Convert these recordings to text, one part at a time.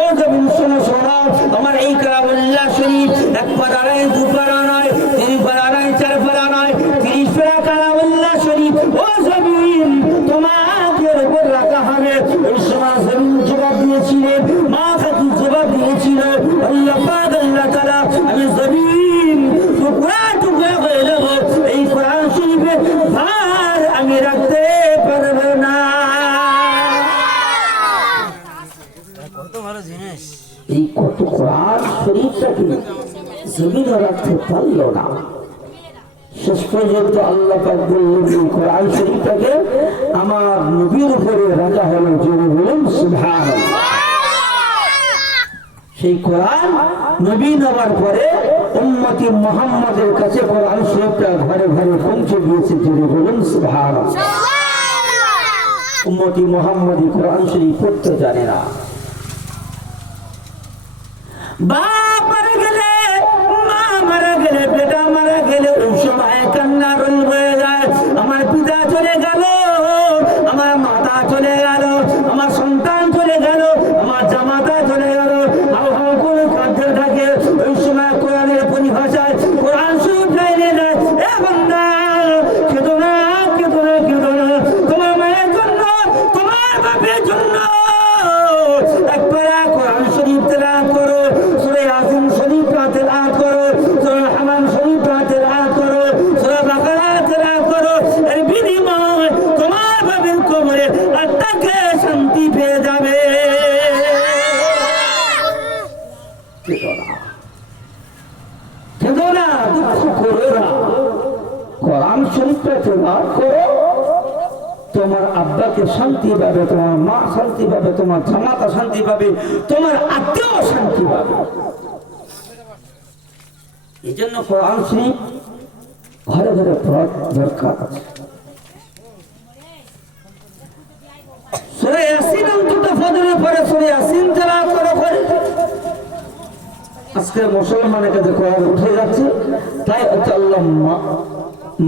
ও জমিন শোনো শোনো, আমার এই কালামুল্লাহ শরীফ এক পারা নয়, দু পারা নয়, তিন পারা নয়, চার পারা নয়, 30 পারা কালামুল্লাহ শরীফ। ও জমিন তোমাদের উপর রাখা হবে। ওই সময় জমিন জবাব দিয়েছিলেন, মা খাকি জবাব দিয়েছিল, আল্লাহ পাক আল্লাহ তাআলা আমি জমিন টুকরা টুকরা হয়ে যাব, এই কোরআন শরীফের ভার আমি রাখতে পারবো না। এই কত কোরআন শরীফটাকে জমিন রাখতে পারলো না। শেষ পর্যন্ত আল্লাহ পাক বললেন এই কোরআন শরীফটাকে আমার নবীর উপরে রাখা হলো, জোরে বলুন সুবহানাল্লাহ। সেই কোরআন নবী নেওয়ার পরে উম্মতি মুহাম্মাদের কাছে কোরআন শরীফটা ঘরে ঘরে পৌঁছে দিয়েছে, জোরে বলুন সুবহানাল্লাহ। উম্মতি মুহাম্মাদি কোরআন শরীফ পড়তে জানে না। বাপ মারা গেলে, মা মারা গেলে, বেটা মারা গেলে ওই সময় কান্না রোল হয়ে যায়। আমার পিতা চলে গেল, আমার মাতা চলে গেল, আমার সন্তান চলে গেল, আমার জামাতা চলে গেল, হাউ হাউ করে কাঁদতে থাকে। ওই সময় কোরআনের পরিভাষায় কোরআন শরীফ লাইনে যায়, এ বান্দা কেঁদো না, কেঁদো না, কেঁদো না, তোমার মায়ের জন্য, তোমার বাপের জন্য একবার কোরআন শরীফ তেলাওয়াত করো, সূরা ইয়াসিন শরীফ তেলাওয়াত করো, সূরা হামাম শরীফ তেলাওয়াত করো, সূরা বাকারা তেলাওয়াত করো। এর বিনিময়ে তোমার বাপের কবরে আত্মাকে শান্তি পেয়ে যাবে। কেঁদো না, দুঃখ করো না, কোরআন শরীফটা তেলাওয়াত করো, তোমার আব্বাকে শান্তি পাবে, তোমার মা শান্তি পাবে, তোমার জামাতা শান্তি পাবে, তোমার আত্মীয় শান্তি পাবে। এই জন্য কোরআন শরীফ ঘরে ঘরে পড়ার দরকার আছে। সূরা ইয়াসিন অন্তত ফজরে পড়ে সূরা ইয়াসিন তেলাওয়াত করে। আজকে মুসলমানের কাছে কোরআন উঠে যাচ্ছে, তাই আল্লাহ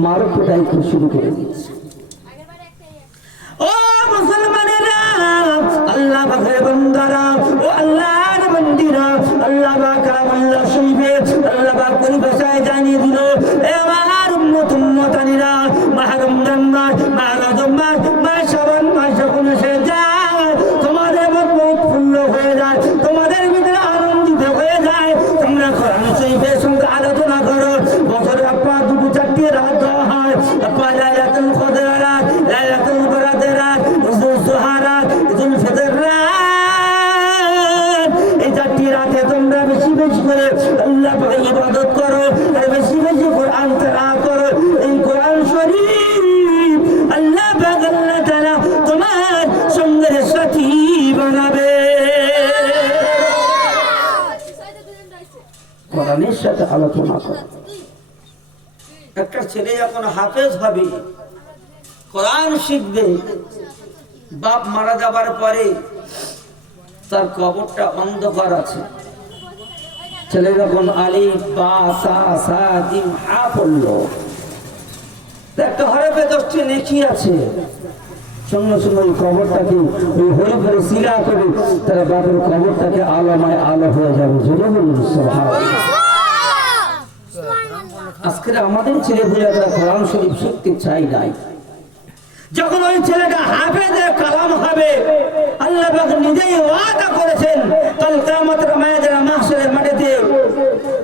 মার পিটাই শুরু করে দিয়েছে। ও মুসলমানেরা, আল্লাহ পাকের বান্দারা, ও আল্লাহর বান্দিরা, আল্লাহ পাক কালামুল্লাহ শরীফে আল্লাহ পাক পরিভাষায় জানিয়ে দিল, এ আমার উম্মত উম্মতানিরা, মাহ রমজান মাস, মাহ রজব মাস, মাহ শাবান মাস যখন এসে যায়, তোমাদের মন উৎফুল্ল হয়ে যায়, তোমাদের ভিতরে আনন্দিত হয়ে যায়। তোমরা কোরআন শরীফের সঙ্গে আলোচনা করো। বছরে আপনার 2-4টি রাত দেওয়া হয়, আপনার লাইলাতুল কদর রাত, লাইলাতুল বরাতের রাত, ঈদুল জুহা রাত, ঈদুল ফিতর রাত। এই 4টি রাতে তোমরা বেশি বেশি করে আল্লাহ পাকের ইবাদত করো, আর বেশি বেশি কোরআন তেলাওয়াত করো। এই কোরআন শরীফ আল্লাহ পাক আল্লাহ তাআলা তোমার সঙ্গের সাথী বানাবে। কোরআনের সাথে আলোচনা করো। একটা ছেলে যখন হাফেজ হবে, কোরআন শিখবে, বাপ মারা যাবার পরে তার কবরটা অন্ধকার আছে। ছেলে যখন আলিফ বা সা সা জিম হা পড়লো, একটা হরফে 10টি নেকি আছে, সঙ্গে সঙ্গে ওই কবরটাকে ওই হরফে সিলা করে তার বাপের কবরটাকে আলোময় আলো হয়ে যাবে। জোরে বলুন সুবহানাল্লাহ। আজকে আমাদের ছেলেপুলেরা কোরআন শরীফ শিখতে চাই নাই। যখন ওই ছেলেটা হাফেজে কালাম হবে, আল্লাহ পাক নিজেই ওয়াদা করেছেন, কাল কিয়ামতের ময়দানে মাহশরের মাটিতে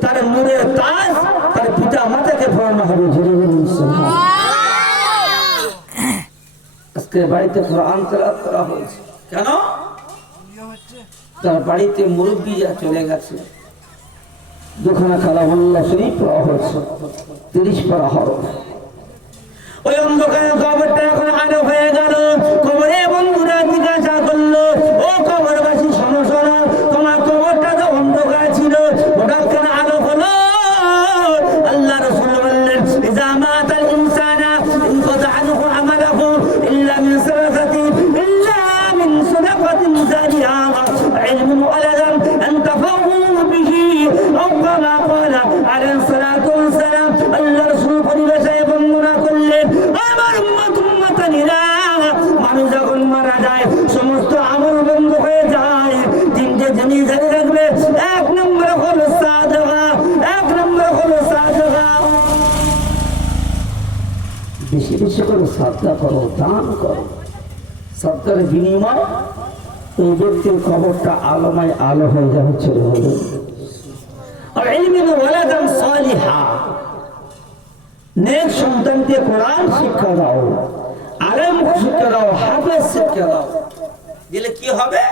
তার নূরের তাজ তার পিতা মাতাকে পড়ানো হবে। জোরে বলুন সুবহানাল্লাহ। আজকে বাড়িতে কোরআন তেলাওয়াত করা হয়েছে কেন? তার বাড়িতে মুরব্বিরা চলে গেছে, দুখানা কালামুল্লাহ শরীফ পড়া হয়েছে, 30 পারা হরফ। ওই অন্ধকারের কবরটা এখন আলো হয়ে গেল। কবরে বন্ধুরা জিজ্ঞাসা করলো, ও কবরবাসী শোনো শোনো, তোমার কবরটা তো অন্ধকার ছিল, হঠাৎ কেন আলো হলো? আল্লাহ রাসূল বললেন, ইযা মাতাল ইনসানা ইনকাতা আনহু আমালুহু ইল্লা মিন সালাসাতিন, ইল্লা মিন সাদাকাতিন জারিয়া, ইলমুন ওয়ালাদান আনতাফাহু বিহি, আও কামা ক্বালা আলাইহিস সালাতু ওয়াস সালাম। আল্লাহ রাসূল পরিভাষায় বর্ণনা করলেন, আমার উম্মত উম্মতানিরা, মানুষ যখন মারা যায় বেশি করে শ্রদ্ধা করো, দান করো। সরকার বিনিময় ওই ব্যক্তির কবরটা আলোময় আলো হয়ে যাবে, ছেড়ে হলো। আর ইলমিন ওয়ালাদান সালিহা, নেক সন্তানকে কোরআন শিক্ষা দাও, আলেম শিক্ষা দাও, হাফেজ শিক্ষা দাও, দিলে কি হবে?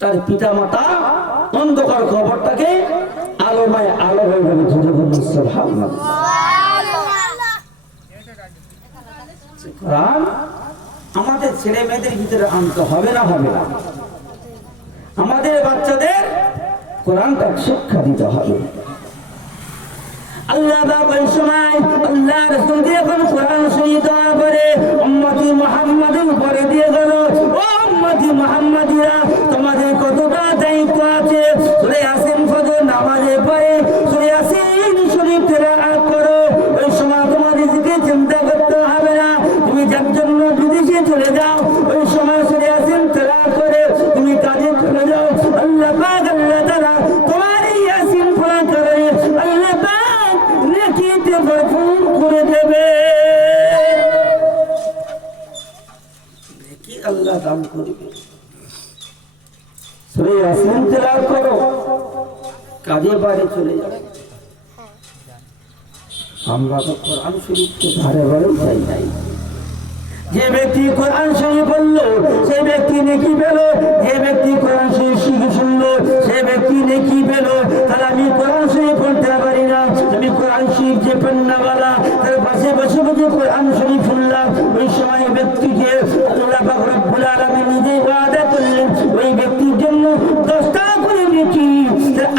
তার পিতা মাতা অন্ধকার কবরটাকে আলোময় আলো হয়ে যাবে। সুবহানাল্লাহ। কোরআন আমাদের ছেলে মেয়েদের ভিতরে আনতে হবে না? হবে না? আমাদের বাচ্চাদের কোরআনটা শিক্ষা দিতে হবে। আল্লাহ বাবার সময় আল্লাহ রাসূল যখন কোরআন শরীফ দেওয়ার পরে উম্মতি মুহাম্মাদের উপরে দিয়ে গেল, ও উম্মতি মুহাম্মাদিরা, তোমাদের কতটা দায়িত্ব আছে। সূরা ইয়াসিন ফজর নামাজে পড়ে সূরা ইয়াসিন শরীফ তেলাওয়াত করো। ওই সময় তোমাদের দিকে চিন্তা করতে হবে না। তুমি যার জন্য বিদেশে চলে যাও, ওই সময় সূরা ইয়াসিন তেলাওয়াত করে তুমি কাজে চলে যাও। আল্লাহ পাক আল্লাহ তাআলা তোমার এই ইয়াসিন পড়া করে আল্লাহ পাক নেকিতে ভরপুর করে দেবে। নেকি আল্লাহ দান করবে। সূরা ইয়াসিন তেলাওয়াত করো, কাজে বাইরে চলে যাও। আমরা তো কোরআন শরীফকে ধারে বারে যাই নাই। যে ব্যক্তি কোরআন শরীফ পড়লো সেই ব্যক্তি নেকি পেল, যে ব্যক্তি কোরআন শরীফ শিখে শুনলো সেই ব্যক্তি নেকি পেল। তাহলে আমি কোরআন শরীফ পড়তে পারি না, আমি কোরআন শরীফ যে পড়নাওয়ালা তার পাশে বসে বসে কোরআন শরীফ শুনলাম, ওই সময় ব্যক্তিকে আল্লাহ পাক রব্বুল আলামিন নিজে ওয়াদা করলেন ওই ব্যক্তির জন্য 10টা করে নেকি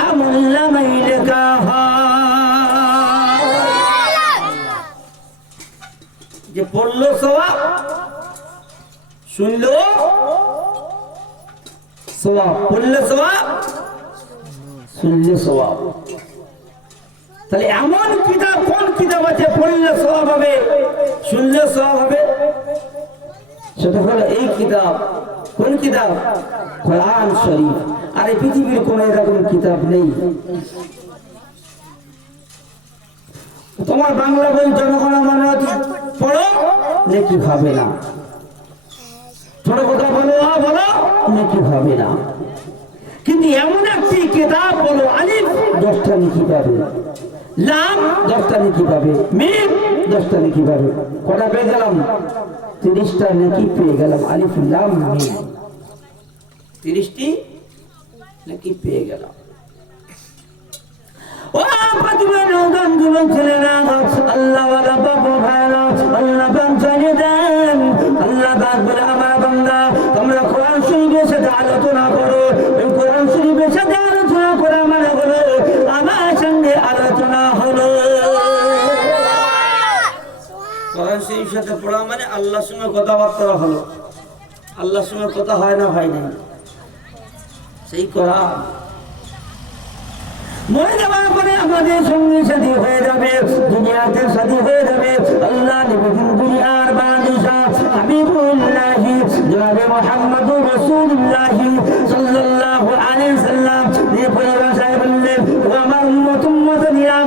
আমলনামায় লেখা হয়। যে পড়লো সওয়াব, শুনলো সওয়াব, পড়লে সওয়াব, শুনলে সওয়াব। তাহলে এমন কিতাব, কোন কিতাব আছে পড়লে সওয়াব হবে, শুনলে সওয়াব হবে? সেটা হলো এই কিতাব। কোন কিতাব? কোরআন শরীফ। আর এই পৃথিবীর কোন এরকম কিতাব নেই। তোমার বাংলা বই জনগণ মনে পড়ো, নেকি হবে না। ছোট কথা বলো, বলো, নেকি হবে না। কিন্তু এমন একটি কিতাব বলো, আলিফ 10টা নেকি পাবে, লাম 10টা নেকি পাবে, মিম 10টা নেকি পাবে। কটা পেয়ে গেলাম? 30টা নেকি পেয়ে গেলাম। আলিফ লাম মিম 30টি নেকি পেয়ে গেলাম। ও পাতিমা নওগান যুবক ছেলেরা, আল্লাহ ওয়ালা বাবা ভাইরা, আল্লাহ পাক জানিয়ে দেন, আল্লাহ পাক বলে আমার বান্দা তোমরা কোরআন শরীফের সাথে আলোচনা করো। এই কোরআন শরীফের সাথে আলোচনা করা মানে হলো আমার সঙ্গে আলোচনা হলো। কোরআন শরীফের সাথে পড়া মানে আল্লাহর সঙ্গে কথাবার্তা হলো। আল্লাহর সঙ্গে কথা হয় না ভাই নাই, সেই কোরআন মরে যাওয়ার পরে আমাদের সঙ্গে সাথী হয়ে যাবে, দুনিয়াতে সাথী হয়ে যাবে। আল্লাহ নবীর দুনিয়ার বাদশা হাবিবুল্লাহ জনাবে মুহাম্মদুর রাসূলুল্লাহ সাল্লাল্লাহু আলাইহি সাল্লাম যে পরিভাষায় বললেন, ও আমার উম্মত-উম্মতিরা,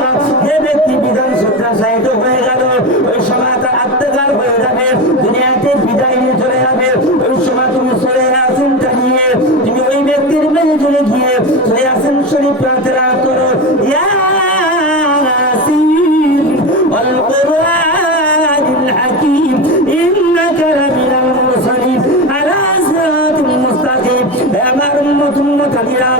যে ব্যক্তি বিধান সত্যায়িত হয়ে গেল ওই সময় তার আত্মকার হয়ে যাবে, দুনিয়াতে বিদায় নিয়ে চলে যাবে। ওই সময় তুমি সূরা ইয়াসিনটা নিয়ে তুমি ওই ব্যক্তির মেলে চলে গিয়ে সূরা ইয়াসিন শরীফ প্রার্থনা করো, ইয়াসিন ওয়াল কুরআনিল হাকীম ইন্নাকা লামিনাল মুরসালিন আলা সিরাতিল মুস্তাকিম। হে আমার উম্মত-উম্মতিরা,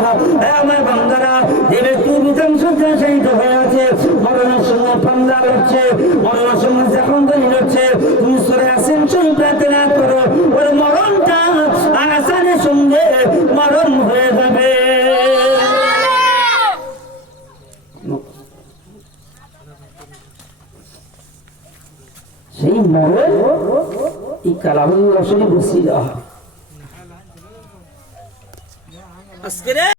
হে আমার বান্দারা, যে ব্যক্তি বিধান সত্যায়িত হয়ে আছে, মরণের সময় পান্ডা হচ্ছে, মরণের সময় যখন দলিল হচ্ছে, তুমি সূরা ইয়াসিন শরীফ প্রার্থনা করো, ওর মরণটা আসানের সঙ্গে মরণ হয়ে যাবে। সেই মরণ এই কালামুল্লাহ শরীফ বসিয়ে দেওয়া হয়।